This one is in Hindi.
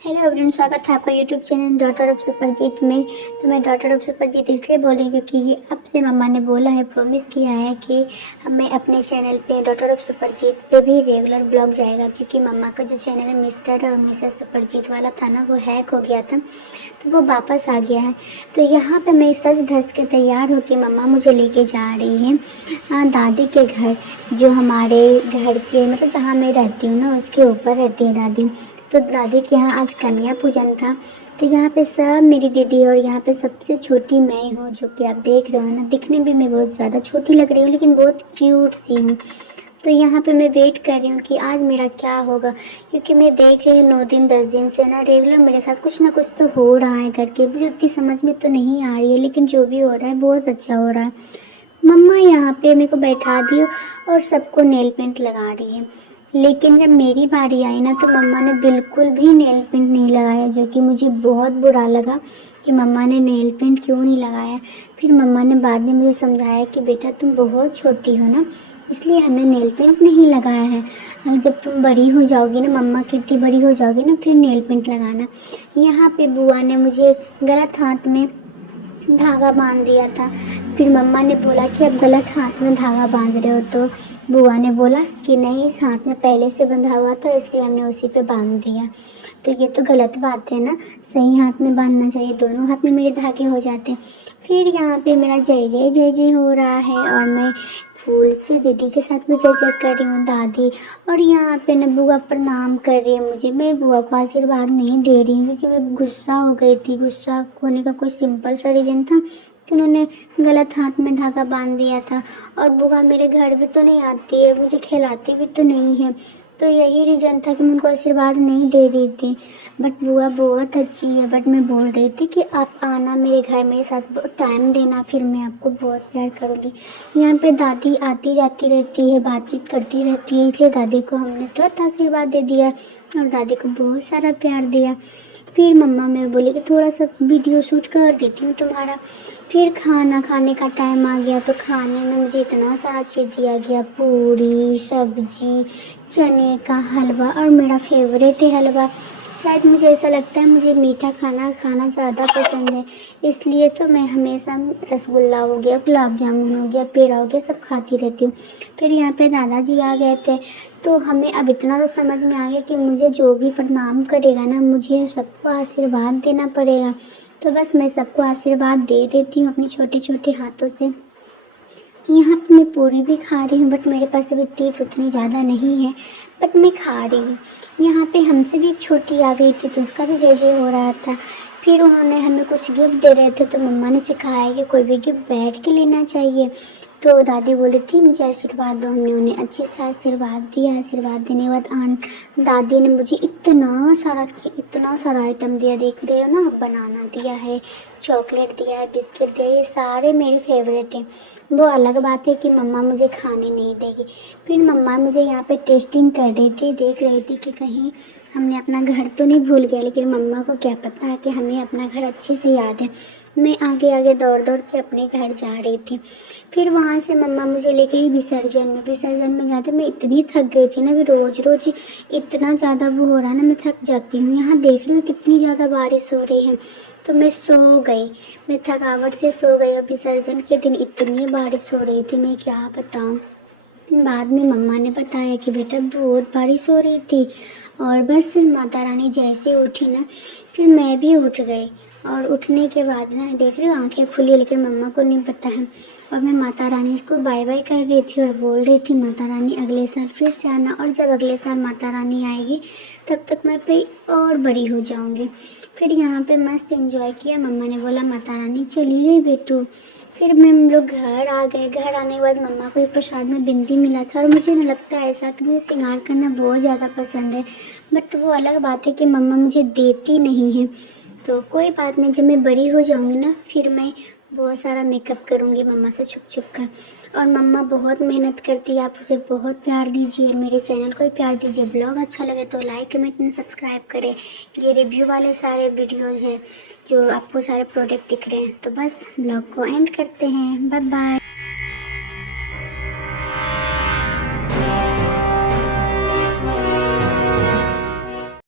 हेलो एवरीवन, स्वागत है आपका यूट्यूब चैनल डॉटर ऑफ सुपरजीत में। तो मैं डॉटर ऑफ सुपरजीत इसलिए बोल रही हूँ क्योंकि ये अब से मम्मा ने बोला है, प्रॉमिस किया है कि मैं अपने चैनल पे डॉटर ऑफ सुपरजीत पे भी रेगुलर ब्लॉग जाएगा। क्योंकि मम्मा का जो चैनल है मिस्टर और मिसेस सुपरजीत वाला था ना, वो हैक हो गया था, तो वो वापस आ गया है। तो यहाँ पर मैं सज धज के तैयार होकर मम्मा मुझे लेके जा रही है दादी के घर, जो हमारे घर के मतलब जहाँ मैं रहती हूँ ना उसके ऊपर रहती है दादी। तो दादी के यहाँ आज कन्या पूजन था। तो यहाँ पे सब मेरी दीदी और यहाँ पे सबसे छोटी मैं हूँ, जो कि आप देख रहे हो ना। दिखने भी मैं बहुत ज़्यादा छोटी लग रही हूँ लेकिन बहुत क्यूट सी हूँ। तो यहाँ पे मैं वेट कर रही हूँ कि आज मेरा क्या होगा, क्योंकि मैं देख रही हूँ 9 दिन 10 दिन से ना रेगुलर मेरे साथ कुछ ना कुछ तो हो रहा है करके। मुझे उतनी समझ में तो नहीं आ रही है, लेकिन जो भी हो रहा है बहुत अच्छा हो रहा है। मम्मा यहाँ पे मेरे को बैठा दी और सबको नेल पेंट लगा रही है। लेकिन जब मेरी बारी आई ना, तो मम्मा ने बिल्कुल भी नेल पेंट नहीं लगाया, जो कि मुझे बहुत बुरा लगा कि मम्मा ने नेल पेंट क्यों नहीं लगाया। फिर मम्मा ने बाद में मुझे समझाया कि बेटा तुम बहुत छोटी हो ना, इसलिए हमने नेल पेंट नहीं लगाया है। जब तुम बड़ी हो जाओगी ना, मम्मा कितनी बड़ी हो जाओगी ना, फिर नेल पेंट लगाना। यहाँ पे बुआ ने मुझे गलत हाथ में धागा बांध दिया था। फिर मम्मा ने बोला कि अब गलत हाथ में धागा बांध रहे हो, तो बुआ ने बोला कि नहीं, इस हाथ में पहले से बंधा हुआ था इसलिए हमने उसी पे बांध दिया। तो ये तो गलत बात है ना, सही हाथ में बांधना चाहिए। दोनों हाथ में मेरे धागे हो जाते हैं। फिर यहाँ पे मेरा जय जय जय जय हो रहा है और मैं फूल से दीदी के साथ में जय जय कर रही हूँ दादी। और यहाँ पे ना बुआ प्रणाम कर रही है मुझे। मैं बुआ को आशीर्वाद नहीं दे रही हूँ क्योंकि मैं गुस्सा हो गई थी। गुस्सा होने का कोई सिंपल सा रीज़न था कि उन्होंने गलत हाथ में धागा बांध दिया था। और बुआ मेरे घर भी तो नहीं आती है, मुझे खिलाती भी तो नहीं है, तो यही रीज़न था कि मैं उनको आशीर्वाद नहीं दे रही थी। बट बुआ बहुत अच्छी है। बट मैं बोल रही थी कि आप आना मेरे घर, मेरे साथ टाइम देना, फिर मैं आपको बहुत प्यार करूँगी। यहाँ पे दादी आती जाती रहती है, बातचीत करती रहती है, इसलिए दादी को हमने तुरंत आशीर्वाद दे दिया और दादी को बहुत सारा प्यार दिया। फिर मम्मा मैं बोली कि थोड़ा सा वीडियो शूट कर देती हूँ तुम्हारा। फिर खाना खाने का टाइम आ गया, तो खाने में मुझे इतना सारा चीज़ दिया गया, पूरी सब्जी, चने का हलवा, और मेरा फेवरेट है हलवा। शायद मुझे ऐसा लगता है मुझे मीठा खाना खाना ज़्यादा पसंद है, इसलिए तो मैं हमेशा रसगुल्ला हो गया, गुलाब जामुन हो गया, पेड़ा हो गया, सब खाती रहती हूँ। फिर यहाँ पे दादाजी आ गए थे, तो हमें अब इतना तो समझ में आ गया कि मुझे जो भी प्रणाम करेगा ना, मुझे सबको आशीर्वाद देना पड़ेगा। तो बस मैं सबको आशीर्वाद दे देती हूँ अपने छोटे छोटे हाथों से। यहाँ पे मैं पूरी भी खा रही हूँ, बट मेरे पास अभी तीत उतनी ज़्यादा नहीं है, बट मैं खा रही हूँ। यहाँ पे हमसे भी एक छोटी आ गई थी, तो उसका भी जय जय हो रहा था। फिर उन्होंने हमें कुछ गिफ्ट दे रहे थे, तो मम्मा ने सिखाया कि कोई भी गिफ्ट बैठ के लेना चाहिए। तो दादी बोली थी मुझे आशीर्वाद दो, हमने उन्हें अच्छे से आशीर्वाद दिया। आशीर्वाद देने के बाद दादी ने मुझे इतना सारा आइटम दिया। देख रहे हो ना, बनाना दिया है, चॉकलेट दिया है, बिस्किट दिया है, ये सारे मेरे फेवरेट हैं। वो अलग बात है कि मम्मा मुझे खाने नहीं देगी। फिर मम्मा मुझे यहाँ पे टेस्टिंग कर रही थी, देख रही थी कि कहीं हमने अपना घर तो नहीं भूल गया। लेकिन मम्मा को क्या पता है कि हमें अपना घर अच्छे से याद है। मैं आगे आगे दौड़ दौड़ के अपने घर जा रही थी। फिर वहाँ से मम्मा मुझे ले गई विसर्जन में। विसर्जन में जाते मैं इतनी थक गई थी ना, भी रोज़ रोज़ इतना ज़्यादा वो हो रहा है ना, मैं थक जाती हूँ। यहाँ देख रही हूँ कितनी ज़्यादा बारिश हो रही है, तो मैं सो गई। मैं थकावट से सो गई और विसर्जन के दिन इतनी बारिश हो रही थी, मैं क्या बताऊँ। बाद में मम्मा ने बताया कि बेटा बहुत बारिश हो रही थी, और बस माता रानी जैसे उठी ना, फिर मैं भी उठ गई। और उठने के बाद ना देख रही हूँ आंखें खुली, लेकिन मम्मा को नहीं पता है। और मैं माता रानी को बाय बाय कर रही थी और बोल रही थी माता रानी अगले साल फिर से आना, और जब अगले साल माता रानी आएगी तब तक मैं पे और बड़ी हो जाऊँगी। फिर यहाँ पे मस्त एंजॉय किया। मम्मा ने बोला माता रानी चली गई बेटू। फिर मैं हम लोग घर आ गए। घर आने के बाद मम्मा को एक प्रसाद में बिंदी मिला था, और मुझे नहीं लगता ऐसा कि मुझे श्रृंगार करना बहुत ज़्यादा पसंद है, बट वो अलग बात है कि मम्मा मुझे देती नहीं है। तो कोई बात नहीं, जब मैं बड़ी हो जाऊँगी ना, फिर मैं बहुत सारा मेकअप करूँगी मम्मा से छुप छुप कर। और मम्मा बहुत मेहनत करती है, आप उसे बहुत प्यार दीजिए, मेरे चैनल को भी प्यार दीजिए। ब्लॉग अच्छा लगे तो लाइक कमेंट एंड सब्सक्राइब करें। ये रिव्यू वाले सारे वीडियोज़ हैं जो आपको सारे प्रोडक्ट दिख रहे हैं। तो बस ब्लॉग को एंड करते हैं। Bye bye.